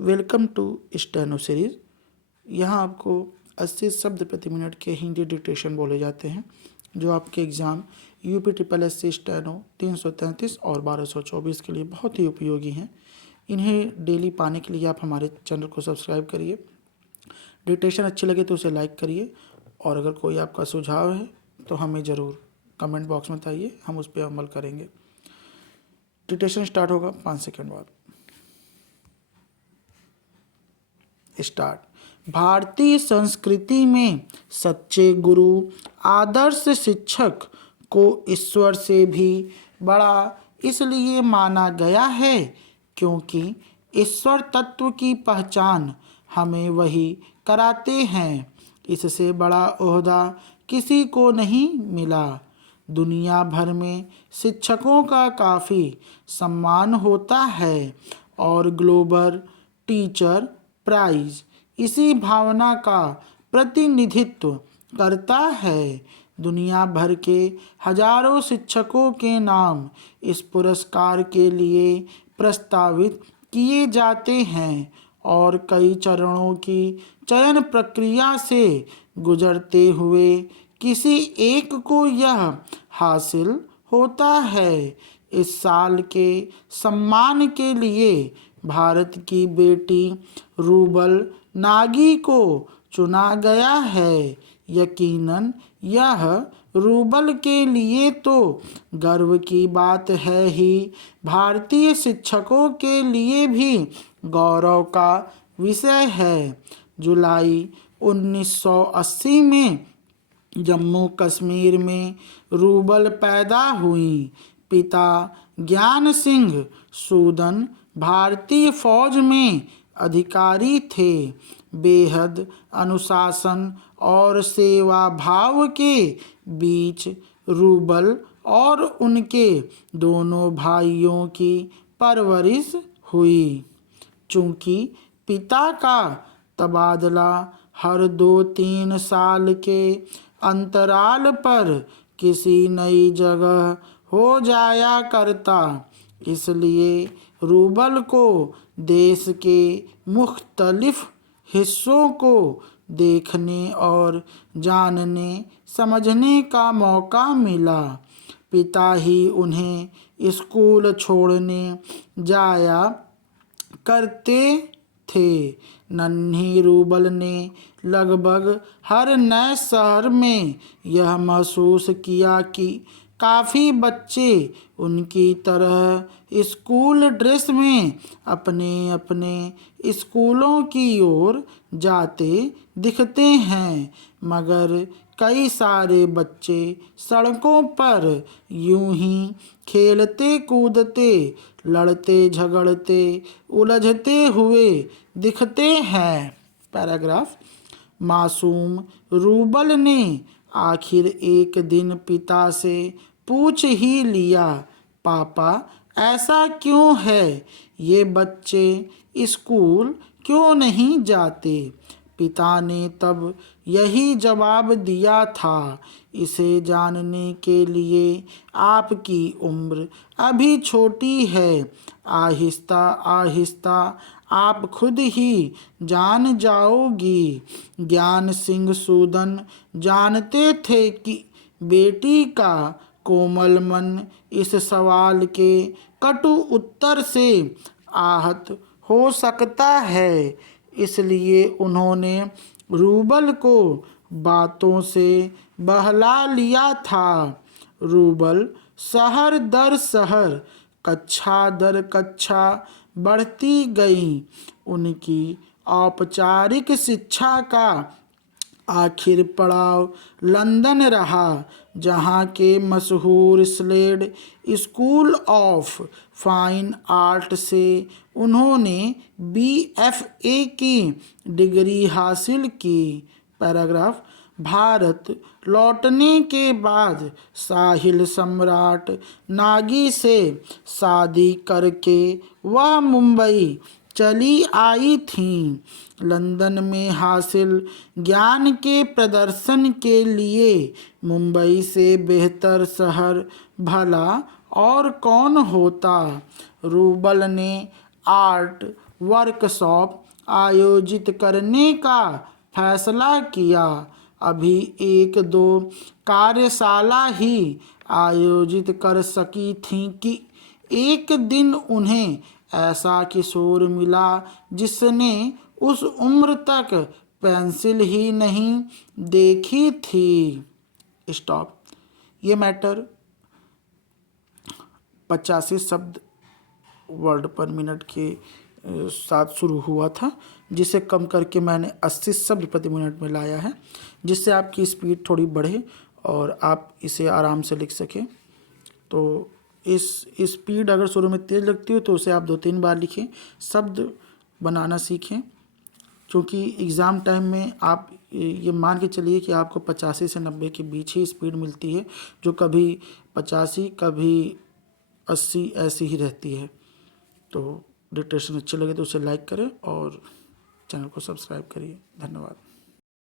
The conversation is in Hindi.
Welcome to steno series. यहाँ आपको 80 शब्द प्रति मिनट के हिंदी डिक्टेशन बोले जाते हैं जो आपके exam UP triple S C steno 333 और 1224 के लिए बहुत ही उपयोगी हैं। इन्हें डेली पाने के लिए आप हमारे चैनल को सब्सक्राइब करिए। डिक्टेशन अच्छी लगे तो उसे लाइक करिए और अगर कोई आपका सुझाव है तो हमें ज़रूर कमेंट बॉक्स में बताइए, हम उस पर अमल करेंगे। डिक्टेशन स्टार्ट होगा 5 सेकंड बाद। स्टार्ट। भारतीय संस्कृति में सच्चे गुरु, आदर्श शिक्षक को ईश्वर से भी बड़ा इसलिए माना गया है क्योंकि ईश्वर तत्व की पहचान हमें वही कराते हैं। इससे बड़ा ओहदा किसी को नहीं मिला। दुनिया भर में शिक्षकों का काफ़ी सम्मान होता है और ग्लोबल टीचर प्राइज इसी भावना का प्रतिनिधित्व करता है। दुनिया भर के हजारों शिक्षकों के नाम इस पुरस्कार के लिए प्रस्तावित किए जाते हैं और कई चरणों की चयन प्रक्रिया से गुजरते हुए किसी एक को यह हासिल होता है। इस साल के सम्मान के लिए भारत की बेटी रूबल नागी को चुना गया है। यकीनन यह रूबल के लिए तो गर्व की बात है ही, भारतीय शिक्षकों के लिए भी गौरव का विषय है। जुलाई 1980 में जम्मू कश्मीर में रूबल पैदा हुई। पिता ज्ञान सिंह सूदन भारतीय फौज में अधिकारी थे। बेहद अनुशासन और सेवा भाव के बीच रूबल और उनके दोनों भाइयों की परवरिश हुई। चूँकि पिता का तबादला हर 2-3 साल के अंतराल पर किसी नई जगह हो जाया करता, इसलिए रूबल को देश के मुख्तलिफ हिस्सों को देखने और जानने समझने का मौका मिला। पिता ही उन्हें स्कूल छोड़ने जाया करते थे। नन्ही रूबल ने लगभग हर नए शहर में यह महसूस किया कि काफ़ी बच्चे उनकी तरह स्कूल ड्रेस में अपने अपने स्कूलों की ओर जाते दिखते हैं, मगर कई सारे बच्चे सड़कों पर यूं ही खेलते कूदते, लड़ते झगड़ते, उलझते हुए दिखते हैं। पैराग्राफ। मासूम रूबल ने आखिर एक दिन पिता से पूछ ही लिया, पापा ऐसा क्यों है, ये बच्चे स्कूल क्यों नहीं जाते? पिता ने तब यही जवाब दिया था, इसे जानने के लिए आपकी उम्र अभी छोटी है, आहिस्ता आहिस्ता आप खुद ही जान जाओगी। ज्ञान सिंह सूदन जानते थे कि बेटी का कोमल मन इस सवाल के कटु उत्तर से आहत हो सकता है, इसलिए उन्होंने रूबल को बातों से बहला लिया था। रूबल शहर दर शहर, कक्षा दर कक्षा बढ़ती गई। उनकी औपचारिक शिक्षा का आखिर पड़ाव लंदन रहा, जहाँ के मशहूर Slade school of fine art से उन्होंने BFA की डिग्री हासिल की। पैराग्राफ। भारत लौटने के बाद साहिल सम्राट नागी से शादी करके वह मुंबई चली आई थीं। लंदन में हासिल ज्ञान के प्रदर्शन के लिए मुंबई से बेहतर शहर भला और कौन होता। रूबल ने आर्ट वर्कशॉप आयोजित करने का फैसला किया। अभी 1-2 कार्यशाला ही आयोजित कर सकी थी कि एक दिन उन्हें ऐसा किशोर मिला जिसने उस उम्र तक पेंसिल ही नहीं देखी थी। स्टॉप। ये मैटर 85 शब्द वर्ड पर मिनट के साथ शुरू हुआ था, जिसे कम करके मैंने 80 शब्द प्रति मिनट में लाया है, जिससे आपकी स्पीड थोड़ी बढ़े और आप इसे आराम से लिख सकें। तो इस स्पीड अगर शुरू में तेज़ लगती हो तो उसे आप 2-3 बार लिखें, शब्द बनाना सीखें, क्योंकि एग्ज़ाम टाइम में आप ये मान के चलिए कि आपको 85 से 90 के बीच ही स्पीड मिलती है, जो कभी 85 कभी 80 ऐसी ही रहती है। तो डिक्टेशन अच्छे लगे तो उसे लाइक करें और चैनल को सब्सक्राइब करिए। धन्यवाद।